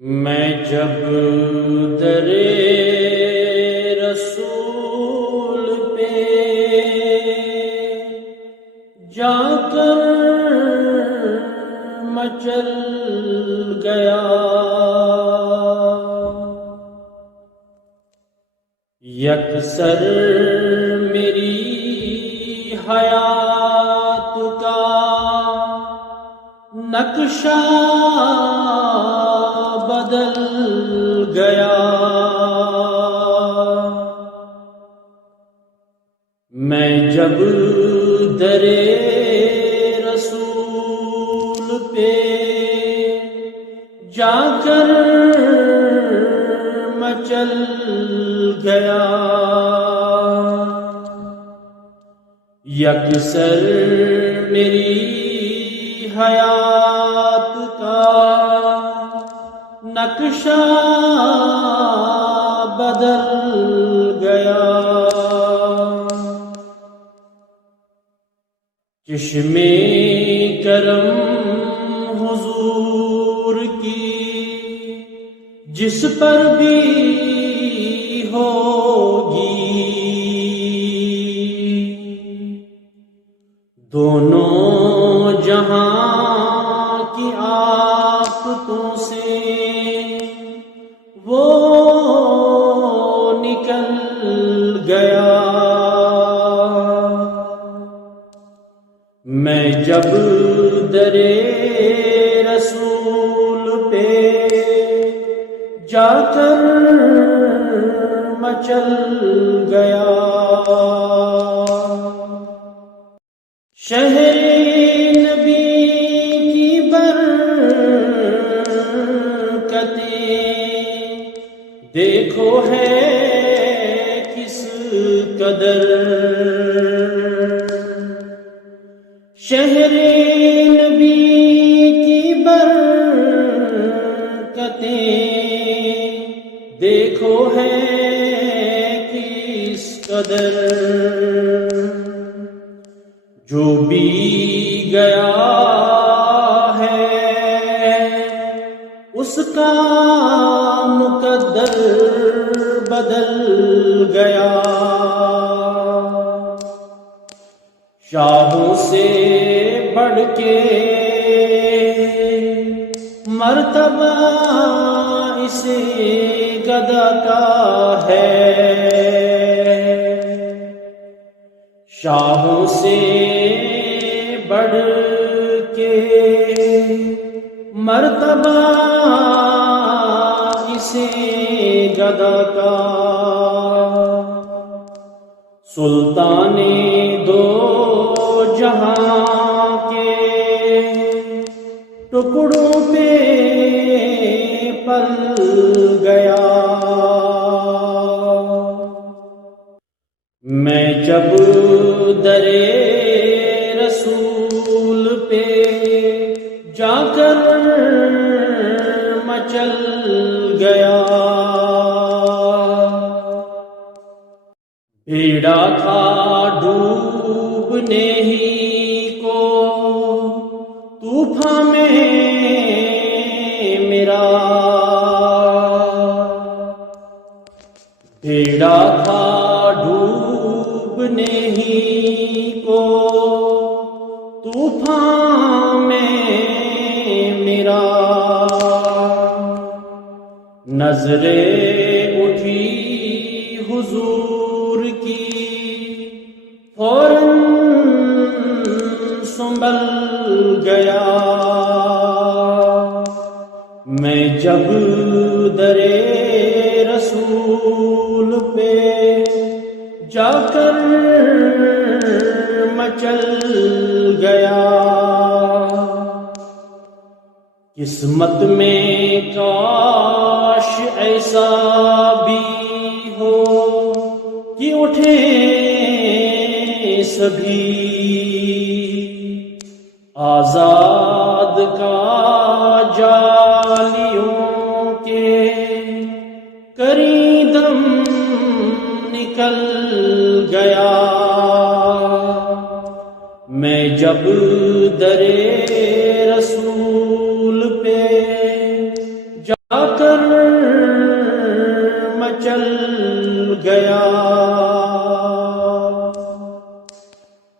میں جب درِ رسول پہ جا کر مچل گیا، یکسر میری حیات کا نقشہ بدل گیا۔ میں جب درِ رسول پہ جا کر مچل گیا، یکسر میری حیات کا نقشہ بدل گیا۔ چشمِ کرم حضور کی جس پر بھی ہوگی، دونوں جہاں کی آفتوں سے وہ نکل گیا۔ میں جب درِ رسول پہ جا کر مچل گیا، شہر نبی کی برکتیں دیکھو ہے کس قدر، شہر نبی کی برکتیں دیکھو ہے کس قدر، جو بھی گیا ہے اس کا مقدر بدل گیا۔ شاہوں سے بڑھ کے مرتبہ اسے گدا کا ہے، شاہوں سے بڑھ کے مرتبہ اسے گدا کا، سلطان دو جہاں کے ٹکڑوں پہ پل گیا۔ میں جب درِ رسول پہ جا کر مچل گیا، بیڑا تھا ڈوبنے ہی کو طوفان میں میرا، بیڑا تھا ڈوبنے ہی کو طوفان میں میرا، نظریں اٹھی حضور کی فوراً سنبھل گیا۔ میں جب درِ رسول پہ جا کر مچل گیا، قسمت میں کاش ایسا بھی ہو کہ اٹھے سبھی، آزاد کا جالیوں کے قریدم نکل گیا۔ میں جب درِ رسول پہ آ کر مچل گیا